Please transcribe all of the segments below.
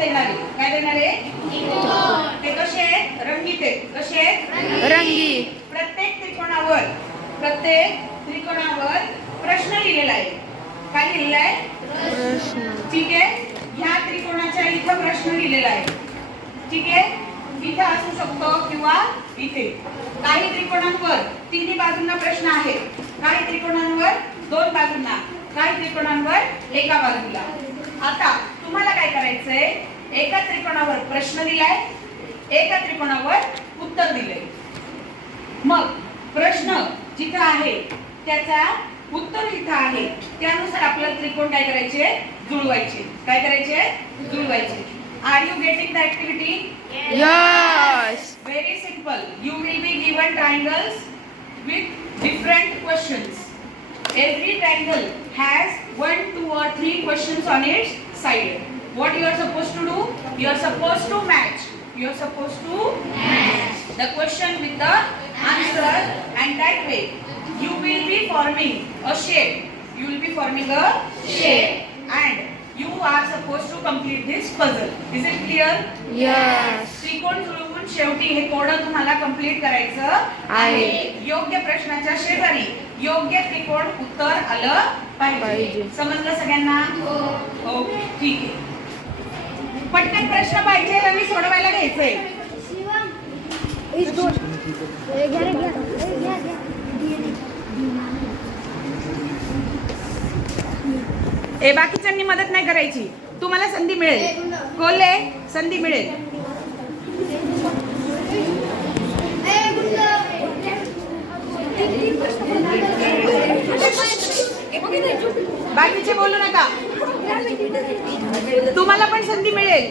देणार आहे. काय देणार आहे? ते कसे आहेत? रंगीत आहेत. कसे आहेत? रंगी. प्रत्येक त्रिकोणावर प्रश्न लिहिलेला आहे. काय लिहिलेला आहे? प्रश्न. ठीक आहे. ह्या त्रिकोणाच्या इथं प्रश्न लिहिलेला आहे. ठीक आहे. इथं असू शकतो किंवा इथे. काही त्रिकोणांवर तिन्ही बाजूंना प्रश्न आहे, काही त्रिकोणांवर दोन बाजूंना, काही त्रिकोणांवर एका बाजूला. आता तुम्हाला काय करायचंय? एका त्रिकोणावर प्रश्न दिलाय, एका त्रिकोणावर उत्तर दिलंय. मग प्रश्न जिथं आहे त्याचा उत्तर इथं आहे, त्यानुसार आपल्याला त्रिकोण काय करायचे? जुळवायचे. काय करायचे? जुळवायचे. Are you getting the activity? Yes. Very simple. You will be given triangles with different questions. Every triangle has 1, 2 or 3 questions on its side. What you are supposed to do? You are supposed to match. You are supposed to match the question with the answer, and that way you will be forming a shape. You will be forming a shape, and you are supposed to complete this puzzle. Is it clear? Yes. त्रिकोण जुळवून शेवटी हे कोडं तुम्हाला complete करायचं आहे. योग्य प्रश्नाच्या शेजारी योग्य त्रिकोण उत्तर आलं पाहिजे. समजलं सगळ्यांना? ओके, ठीक आहे. पटकन प्रश्न पाहिजे आणि सोडवायला घ्यायचंय. बाकीच्यांनी मदत नाही करायची. तुम्हाला संधी मिळेल. कोल्हे, संधी मिळेल. बाकीचे बोलू नका. तुम्हाला पण संधी मिळेल.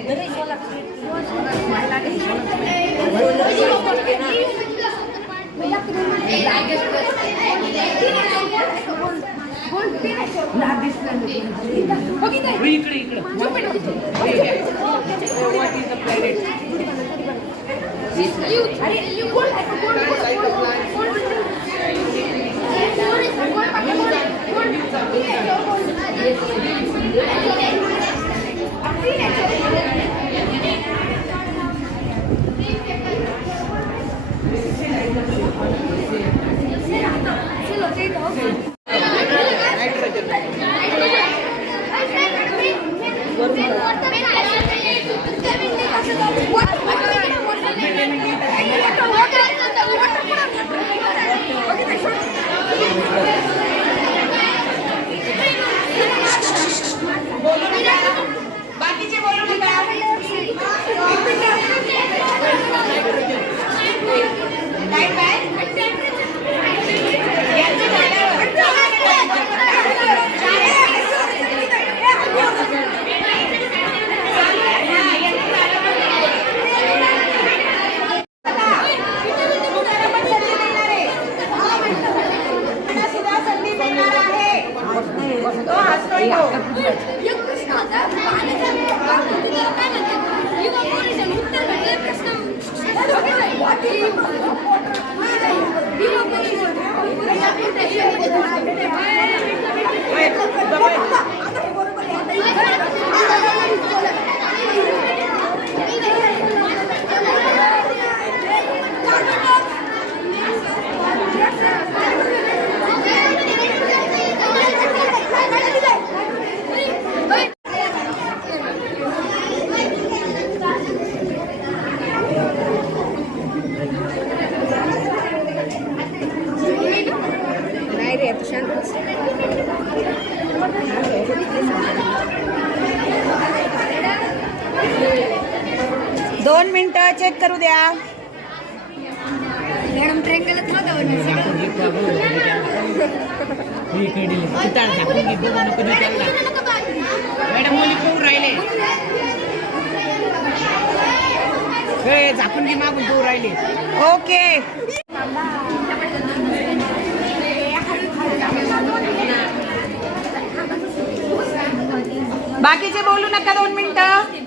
बाकीचे बोलू नका. दोन मिनिटं चेक करू द्या. मॅडम ट्रेन केलं मॅडम मुली पोहून राहिले. झाकून घे, मागून पोहून राहिले. ओके. बाकीचे बोलू नका. 2 मिनिटं.